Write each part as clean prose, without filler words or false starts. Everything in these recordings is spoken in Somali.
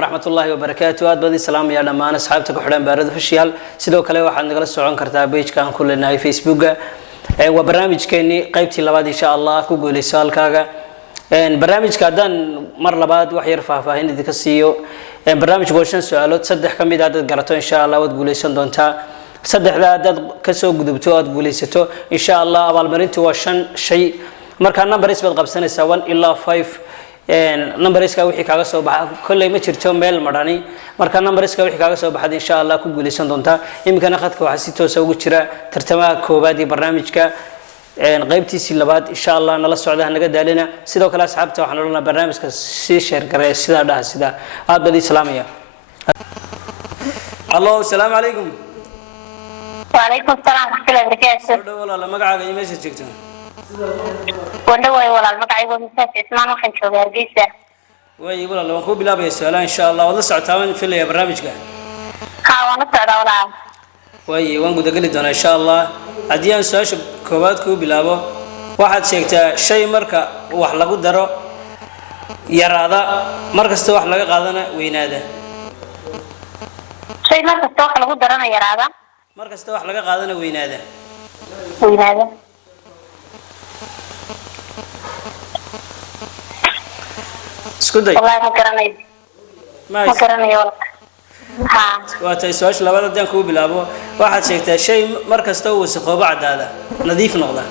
ورحمة الله وبركاته. أدبدي سلام يا دمان أصحابتك وحرام بارد فشيال سيدو كله واحد نقول سوون كرتا بيج كان كلنا في فيسبوك وبرنامج كني قيبتي لبعض إن شاء الله كوجل سؤال كاجا برنامج كادان مر لبعض وحير فاهين ديك السيو برنامج قوشن سؤالات صدق كم يدعد قرأته إن شاء الله وتقول يسون دونتا صدق لا عدد كسو قدبتو تقول يستو إن شاء الله أول مرينتو وشن شيء مركان نمبر اسمه قبسنا سوون إلا 5 numberska wixii kaaga soo baxa kulay ma jirto meel marani marka numberska wixii kaaga soo baxay insha Allah ku guuleysan doonta imikana khadka waxa si toos ah ugu jira tartamaha koobaad ee barnaamijka qaybtiisa labaad insha Allah nala socda naga daalina sidoo kale asxaabta waxaan oranaa barnaamijka si share garay sida dhaha sida aad badi salaamaya Hello assalamu alaykum wa alaykum assalam wa rahmatullahi wa barakatuh walaal magacaaga iyo meesha joogto wandaway walaal magacaygu Mustafa Ismaan waxaan joogaa Hargeysa way walaal waan ku bilaabay su'aalaha insha Allah wada socotaan filaya barnaamijka waan socdaa walaal way waan gudagali doonaa insha Allah hadii aan su'aasha koobaad ku bilaabo waxaad sheegtaa shay marka wax lagu daro yaraada markasta wax laga qaadana weynaada shay markasta wax lagu darana yaraada markasta wax laga qaadana weynaada isku day wallahi ma garanayo ha waatay su'aasha labaad hadaan ku bilaabo waxaad sheegtaa shay markasta uu wasaqoobo cadaada nadiif noqda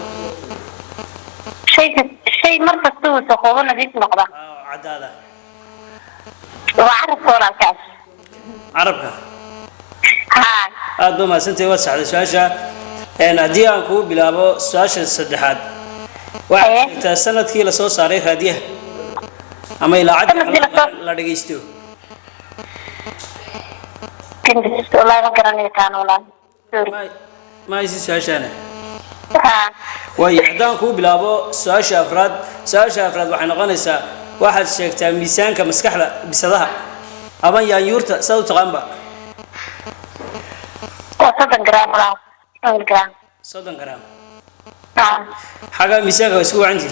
shay markasta uu wasaqoobo nadiif noqda cadaada waa carabka walaalkaas carabka ha aad baa maasantay waad saxday su'aasha hadii aan ku bilaabo su'aasha saddexaad waxaad sheegtaa sanadkii la soo saaray raadiyaha ama ilaacad la dhageysto والله ما قراني كان ولا ما يصير سؤالنا ويحدان كوب بلابو سؤال أفراد وحنا قنيسة واحد شيكتا ميسان كمسكحلة بسدها أما يا يورتا سو تغنبا صدق جرام ولا صدق جرام حاجة ميسان كوسكو عندي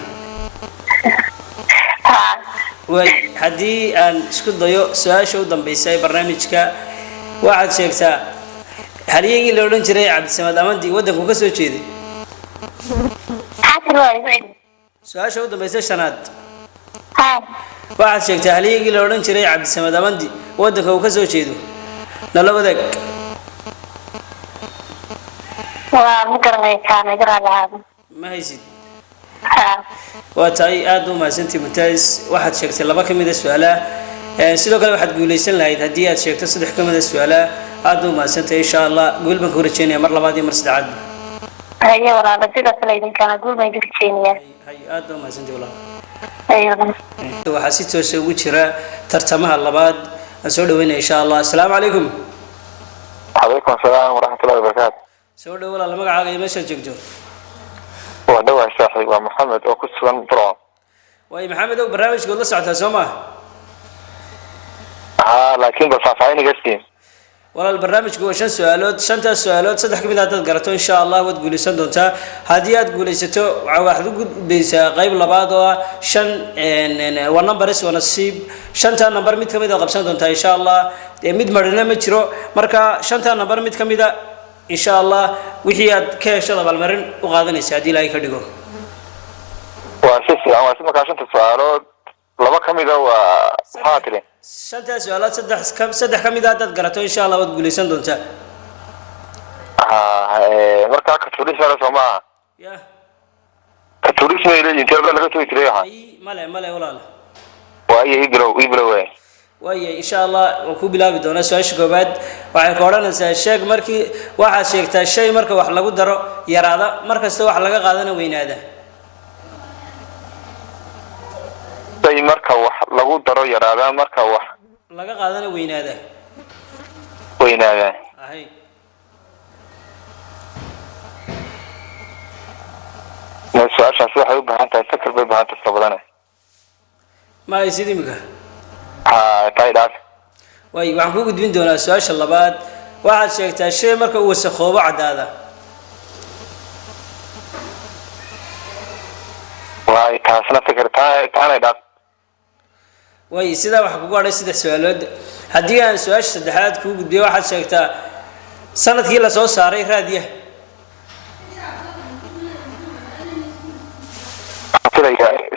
way hadii aan isku dayo su'aasha u dambeysay barnaamijka waxaad sheegtaa halyeeyay la oran jiray Cabdisamaad Amandi wadanku ka soo jeeday su'aasha u dambeysay shanaad waxaad sheegtaa halyeeyay la oran jiray Cabdisamaad Amandi wadanku ka soo jeedo nala wadaag waa ma garanay kaan igaraalaha ma haysid وتاي آدم ما سنتي ممتاز واحد شكت لبا كمية سؤالا سيدو كلا واحد قولي سن لهيد هدية شكت صدق كمية سؤالا آدم ما سنتي إن شاء الله قول بنكورتشيني مر لبادي مرسد عاد هيا ولا بس إذا سلايدين كان قول بنكورتشيني هاي آدم ما سنتي ولا أيوة وحسيت وسوي شراء ترتمها اللباد نسولو وين إن شاء الله السلام عليكم عليكم السلام ورحمة الله وبركاته سولو ولا لما قاعد يمشي جوجو ودوا شاحي ومحمد أو كسران برا. وأي محمد أو برنامج قول ساعتها سما. لكن بصفاين قصدي. والله البرنامج قول شن سؤالات شنتا سؤالات صدق كم إذا تقرأتوا إن شاء الله وتقولي سندونتا هديات قولي ستو واحد بيس قيب لبعضها شن ونمبرس ونصيب شنتا نمبر ميت كم إذا قبل سندونتا إن شاء الله ميت مرنا متشرو مركا شنتا نمبر ميت كم إذا إن شاء الله وحياد كيش هذا بالمرن وقاعدين يساعدي لا يكدقوا. واساسي أنا اسمه كاشن تسوالات لما كم إذا وحاطرين. شنت سؤالات صدق كم إذا تقرأتوا إن شاء الله وتقولي سندونتا. مركا كتوريس ولا سما. يا. كتوريس ما يلي ينتهي ولا كتوري تريها. أي ملا ولا لا. وأي يبرو ويا إن شاء الله وكوب بلا بدون سؤال شكوبات وعلى كورانا الشيء مركي واحد شيء الشيء مركي واحد لقوا درو يرادا مركز تو واحد لقى قادنا وين هذا شيء مركي واحد لقوا درو يرادا مركي واحد لقى قادنا وين هذا هاي السؤال شو حيوب أنت تفكر بيه أنت استقبلنا ما يصير مكان طيب way waxaan ku gudbin doonaa su'aasha labaad waxaad sheegtaa shay marka uu wasaqoobo cadaada waay taasna fikirtaa taanay dhaaf way sidaa waxa kugu hadhay 3 su'aalood haddii aan su-aasha saddexaad kuu gudbiyo waxaad sheegtaa sanadkii la soo saaray raadiyaha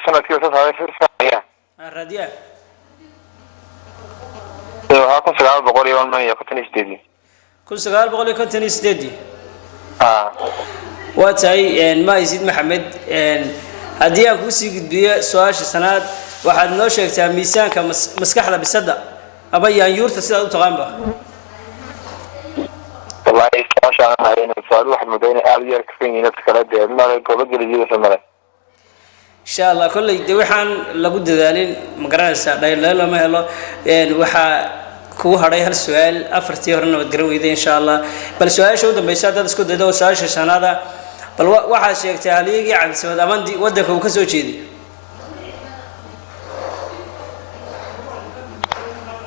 sanadkii soo saaray firfaya raadiyaha waa 1958 1958 waa tahay maayisid maxamed haddii aan kuu sii gudbiyo su-aasha sanaad waxaad noo sheegtaa miisaanka maskaxda bisada aba yaanyuurta sidaad u taqaanba wallahi su'aashaan ayna su'aal wax mudane aad yar ka fiin inta kala dee ma goobo geliyay samada insha Allah kulli de waxaan lagu dadaalin ma garanaysaa dhaylo ma helo waxa kugu hadhay hal su'aal afartii horena wad garan weyday insha Allah bal su'aasha u dambaysa dad isku daydo su'aasha shanaada bal waxa sheegtay haliyigi cabdisamad amandi wadanka uu ka soo jeeday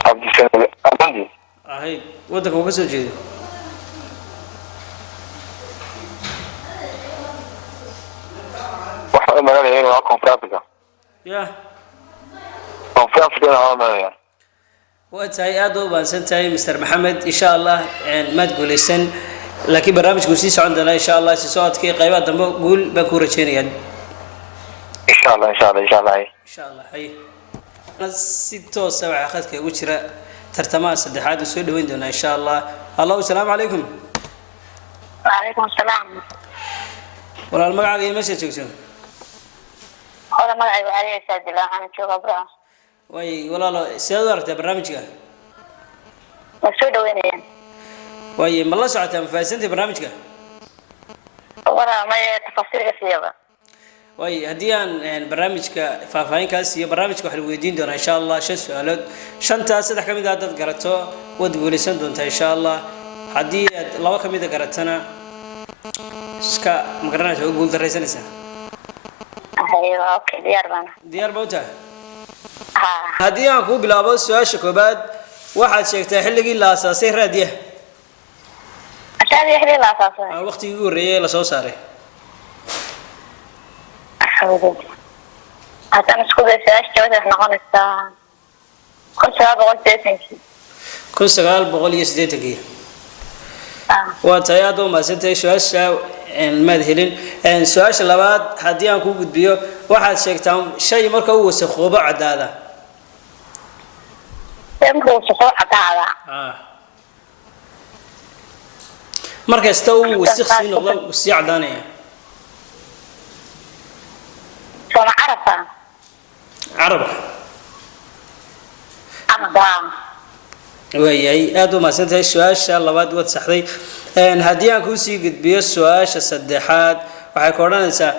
cabdisamad amandi ahay wadanka uu ka soo jeeday waxa ma leeyahay inuu Koonfur Afrika ya Koonfur Afrika waa ma leeyahay وتاي أدو بانسنتاي مستر محمد إن شاء الله ما تقول السن لكن برنامج كوسيس عندنا إن شاء الله سيسوات كي قيبات دم قول بكورة شيني إن شاء الله إن شاء الله إن شاء الله إن شاء الله هاي ستة سبعة أخذ كي وشرا ترتماس الدحاد وسود ويندونا إن شاء الله الله والسلام عليكم وعليكم السلام ولا المقعد يمشي تشوفون ولا مقعد عليه سيد الله أنا شو قبره way walaalo sidoo aragtay barnaamijka مسعود وين way ma la socotaa faahfaahinta barnaamijka ولا ما تفاصيل كثيرة way hadii aan barnaamijka faahfaahinkaas iyo barnaamijka wax la weydiin doonaa insha Allah 5 su'aalood shantaas saddex kamid ah dad garato wad guuleysan doontaa insha Allah hadii aad laba kamid ah garatana iska ma garanaysaa ugu guul dareysanaysaa أيوة أوكي diyaar bawta haddii aan ku bilaabo su'aasha koobaad waxaad sheegtay xilligii la aasaasay raadiyaha عشان يحلي لا أساسا waqtigii ugu horeeyay la soo saaray حتى نسكت الساعة جوزة إحنا قلنا كل شباب قلت تسنكي 1980 waa tahay aad u maasantay su'aasha maad helin su'aasha labaad haddii aan ku gudbiyo waxaad sheegtaa shay marka uu wasakoobo cadaada يمكن سفوع عتاعة markasta uu wasakh si noqdo si cadaanaya شو عرفة carabka عرفة waayay aad u maasantay su'aasha labaad wad saxday haddii aan ku sii gudbiyo su'aasha saddexaad waxay ka odhanaysaa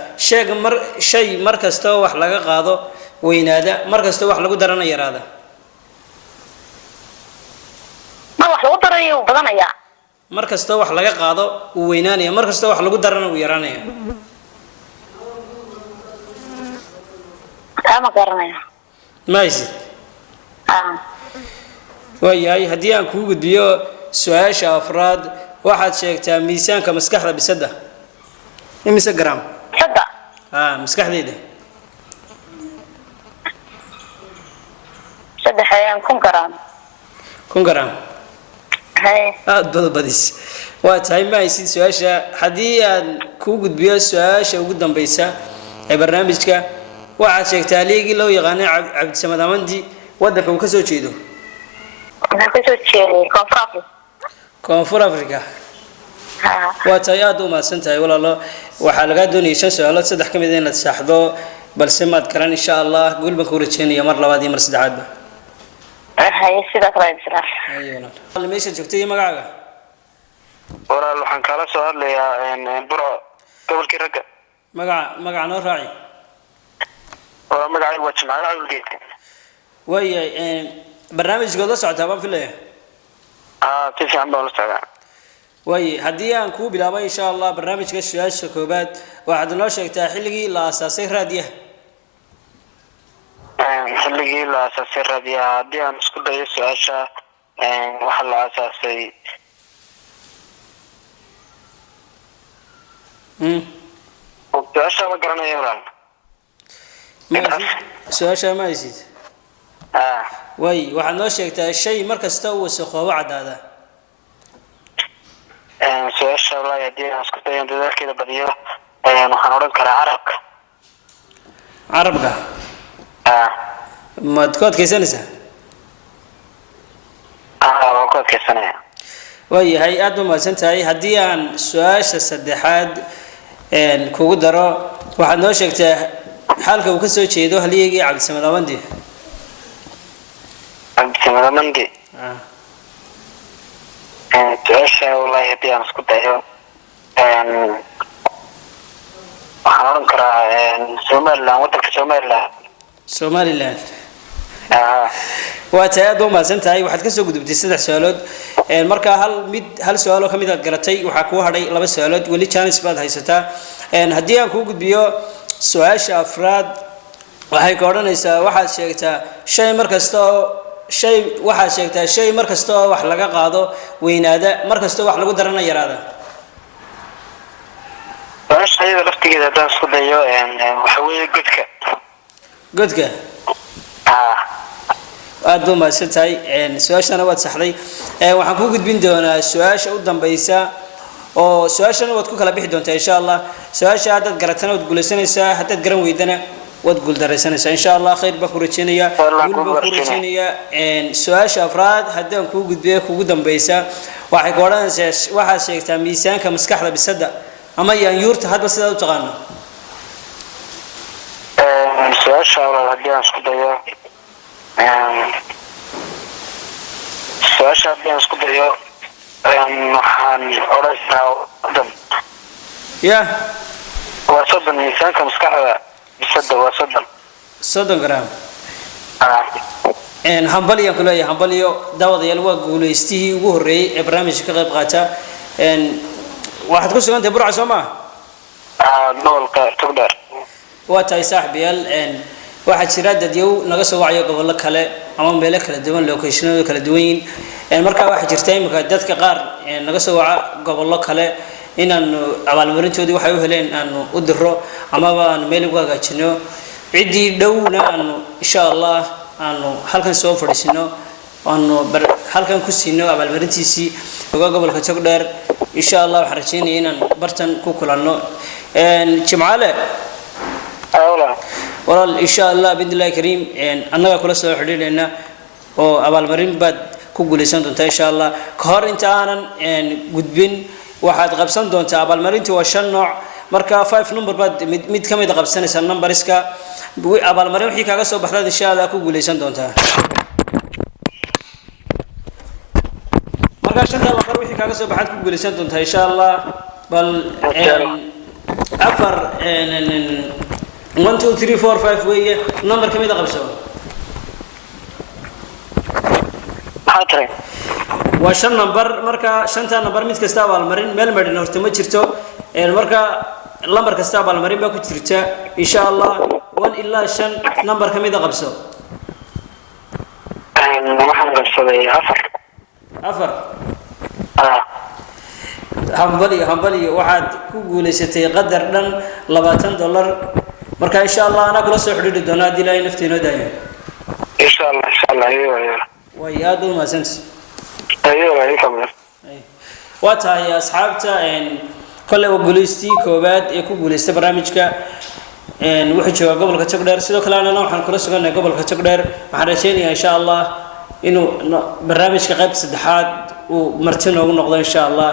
shay markasta wax laga qaado weynaada markasta wax lagu darana yaraada ما واحد وطر وبدنا يا markasta wax laga qaado uu weynaanaya markasta wax lagu darana uu yaraanaya ما قرنا يا maaysid waayay haddii aan ku gudbiyo su'aasha afraad waxaad sheegtaa miisaanka maskaxda bisada imise gram صدق maskaxdeeda صدق حيان كم قران 1 gram هاي aad badbadis waa tahay maaysid su'aasha haddii aan ku gudbiyo su'aasha ugu dambaysa ee barnaamijka waxaad sheegtaa leegii loo yaqaanay cabdisamad amandi wadanka uu ka soo jeedo أنا كنت شيء كونفرافي koonfur afrika waa tahay aad u maadsantahay walaalo waxaa lagaa doonayay 5 su'aalood saddex kamid ah inaad saxdo balse maad garan insha Allah guul baan ku rajeynayaa mar labaad iyo mar saddexaadba هاي سيدة طيب سلاح walaal meesha joogtay magacaaga walaal waxaan kala soo hadlayaa burco gobolkii ragga magaca noo raaci waa magacay waa Jimcaale Awgeed waayay barnaamijka la socotaa baan filaya si fiican baan la socdaa waayay haddii aan ku bilaabo insha Allah barnaamijka su'aasha koobaad waxaad noo sheegtaa xilligii la aasaasay raadiyaha xilligii la aasaasay raadiyaha haddii aan isku dayo su'aasha waxaa la aasaasay su'aasha ma garanayo walaal su'aasha ma haysid way waxaad noo sheegtaa shay markasta uu wasakhoobo cadaada su-aasha wallaahi haddii aan isku dayo dadaalkeeda badiyo waxaan odhan karaa carabka maad ku adkaysanaysaa waan ku adkaysanaya waayahay aad ba mahadsan tahay haddii aan su-aasha saddexaad kugu daro waxaad noo sheegtaa xaalka uu ka soo jeedo halyeygii cabdisamed amandi cabdisamed amandi su-aasha wallaahi haddii aan isku dayo waxaan odhan karaa somaliland wadanka somaliland waa tahay aad ba umahadsan tahay waxaad kasoo gudubtay 3 su-aalood markaa hal su-aalo kamid aad garatay waxaa kuu hadhay 2 su-aalood weli chance baad haysataa haddii aan kuu gudbiyo su-aasha afraad waxay ka odhanaysaa waxaad sheegtaa shay markasta oo wax laga qaado weynaada markasta wax lagu darana yaraada su-aasha iyada laftigeeda haddaan isku dayo waxa weeye godka aad ba mahadsan tahay su-aashana waad saxday waxaan kuu gudbin doonaa su-aasha u dambeysa oo su-aashana waad ku kala bixi doontaa insha allah su-aasha haddaad garatana waad guulaysanaysaa haddaad garan weydana waad guuldaraysanaysaa insha allah khayr baa ku rajeynaya su-aasha afraad haddaan kuu gudbiyo kugu dambeysa waxay ka odhanaysaa waxaad sheegtaa miisaanka maskaxda bisada ama yaanyuurta hadba sidaad u taqaano su-aasha walaal haddii aan isku dayo waxaan odhanaa ya waa 30 miisaanka maskaxda bisada waa 30 gram hambaliyaan kuleeyahay hambaliyo daawadayaal waa guulaystihii ugu horreeyey ee barnaamijka ka qayb qaata waxaad ku sugantahay burca soo maa gobolka togdheer waa tahay saaxiibayaal waxaa jira dadyow naga soo wacayo gobollo kale ama meelo kala duwan locationada kala duwan yihiin markaa waxaa jirta imika dadka qaar naga soo waca gobollo kale inaanu abaalmarintoodii waxay u heleen aanu u diro amaba aanu meel ugu hagaajino ciddii dhowna aanu insha allah aanu halkan soo fadhiisino aanu halkan ku siino abaalmarintiisii oga gobolka togdheer insha allah waxaan rajeynaya inaan bartan ku kulanno jimcaale walaal insha allah bidnillahi kariim annaga kula soo xidhiidhayna oo abaalmarin baad ku guulaysan doontaa insha allah ka hor inta aanan gudbin waxaad qabsan doontaa abaalmarinta waa 5 nooc marka 5 number baad mid ka mid ah qabsanaysaa numberiska abaalmarin wixii kaaga soo baxday insha allah ku guulaysan doontaa marka 5 number wixii kaaga soo baxaad ku guulaysan doontaa insha allah bal afar 1 2 3 4 5 weeye number kamid ah qabso waa 5 number marka 5ta number mid kasta abaalmarin meel marin horta ma jirto marka lambar kasta abaalmarin baa ku jirta insha allah 1 ilaa 5 number kamid ah qabso waxaan qabsaday 4 hambali waxaad ku guulaysatay qadar dhan $20 marka insha allah ana kula soo xidhiidhi doonaa hadii ilaahay nafteena daayo insha allah way aad u mahadsantahay waa tahay asxaabta kolley waa guulaystii koowaad ee ku guulaystay barnaamijka wuxuu joogaa gobolka togdheer sidoo kale anana waxaan kula sugannahay gobolka togdheer waxaan rajeynayaa insha allah inuu barnaamijka qaybta saddexaad uu marti noogu noqdo insha allah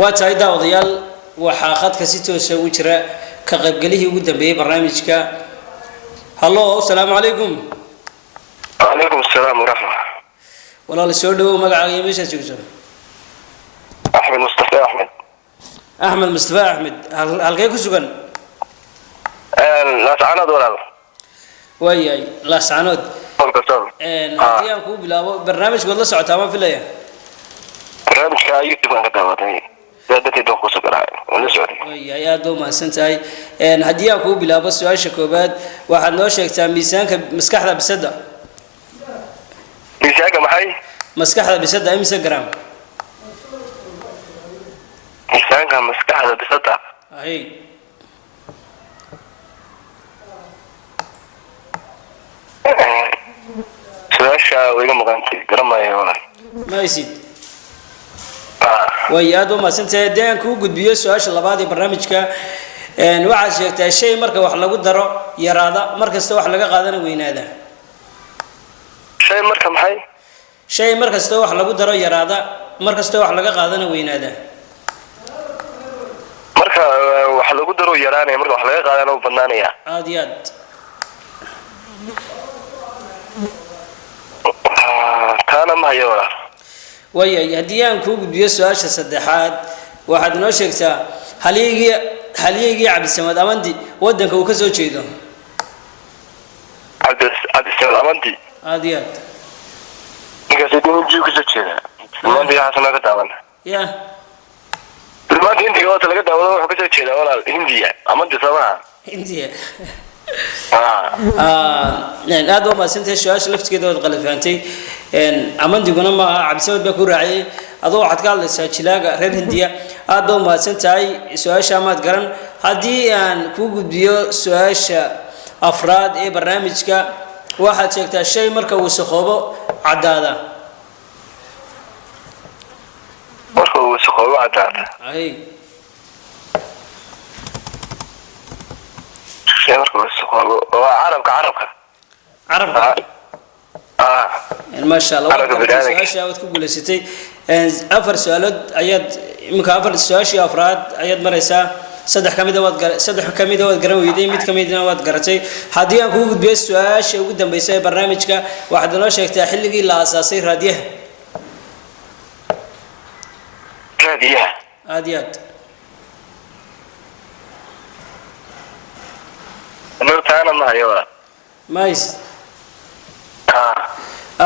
waa tahay daawadayaal waxaa khadka si toosa ugu jira ka qaybgalihii ugu dambeeyey barnaamijka hallo asalaamu calaykum وعليكم السلام ورحمة walaal soo dhawow magacaaga iyo meeshaad joogto أحمد مصطفى أحمد axmed halkee ku sugan لا تعاند ولا waayahay laascanood haddii aan kuu bilaabo barnaamijkood la socotaa ma filaya برنامج يوتيوب أنا كتابتني دادتي دون قصة قراءة ولا سعودي waayahay aad baa umahadsan tahay haddii aan kuu bilaabo su-aasha koobaad waxaad noo sheegtaa miisaanka maskaxda bisada ميساقة محي maskaxda bisada imisa gram ميساقة مسكحة بسطة hay su-aasha way iga maqantay garamayo walaal ma isid way aad u maasantahay deen ku gudbiyo su-aasha labaad ee barnaamijka waxaad sheegtaa shay marka wax lagu daro yaraada markasta wax laga qaadana weynaada shay marka maxay shay markasta wax lagu daro yaraada markasta wax laga qaadana weynaada marka wax lagu daro yaraanaya marka wax laga qaadana u badnaanaya aad iyo aad taana ma hayo walaal way haddii aan kuu gudbiyo su-aasha saddexaad waxaad inoo sheegtaa halyeygii cabdisamad amandi wadanka uu ka soo jeedo cabdisamad amandi aad iyo aad ninkaasi dinjiu ka soo jeeda maanta yaxaasana ka daawan ya maanta hindiga wata laga daawado wuxuu ka soo jeedaa walaal hindiya amandi samaha hindiya aad waa mahadsantahay su-aasha laftigeeda waad qalafantay amandiguna ma aha cabdisamad baa ku raaciyay adoo waxaad ka hadlaysaa jilaaga reer hindiya aad baa mahadsan tahay su-aasha maad garan haddii aan kuu gudbiyo su-aasha afraad ee barnaamijka waxaad sheegtaa shay marka uu sakhoobo caddaada marka uu sakhoobo caddaada ay shay marka uu sakhoobo waa carabka ما شاء الله سؤال ku guuleysatay afar su'aalood ayaad imka afar su'aashii afraad ayaad maraysaa saddex kamid ah waad garan weyday mid kamidna waad garatay haddii aan kugu gudbiyo su'aasha ugu dambaysa ee barnaamijka waxaad noo sheegtaa xilligii la aasaasay raadiyaha aad iyo aad taana ma hayo mais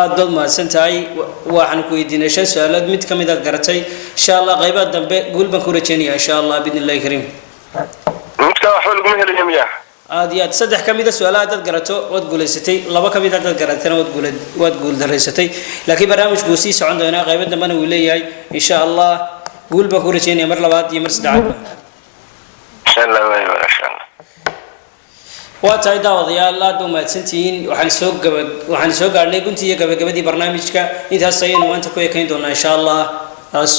aad baad mahadsan tahay waxaan ku weydiinay shan su-aalood mid ka mid aad garatay insha allah qaybaha dambe guul baan ku rajeynayaa insha allah biidni illahi kariim midka waxba laguma helayo miya aad iyo aad saddex ka mid a su-aalaha haddaad garato waad guulaysatay laba ka mid haddaad garatana waad guuldaraysatay laakiin barnaamijku wuu sii socon doonaa qaybo dambena wuu leeyahay insha allah guul baan ku rajeynaya mar labaad iyo mar saddexaadba insha allah insha allah waa tahay daawadayaal aad u mahadsantihiin waxaan soo gaadhnay guntii iyo gabagabadii barnaamijka intaas ayaynu maanta ku ekayn doonaa insha allah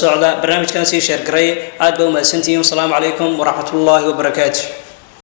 socda barnaamijkan sii sheer garay aad baa u mahadsantihiin wasalaamu calaykum waraxmatullaahi wabarakaatu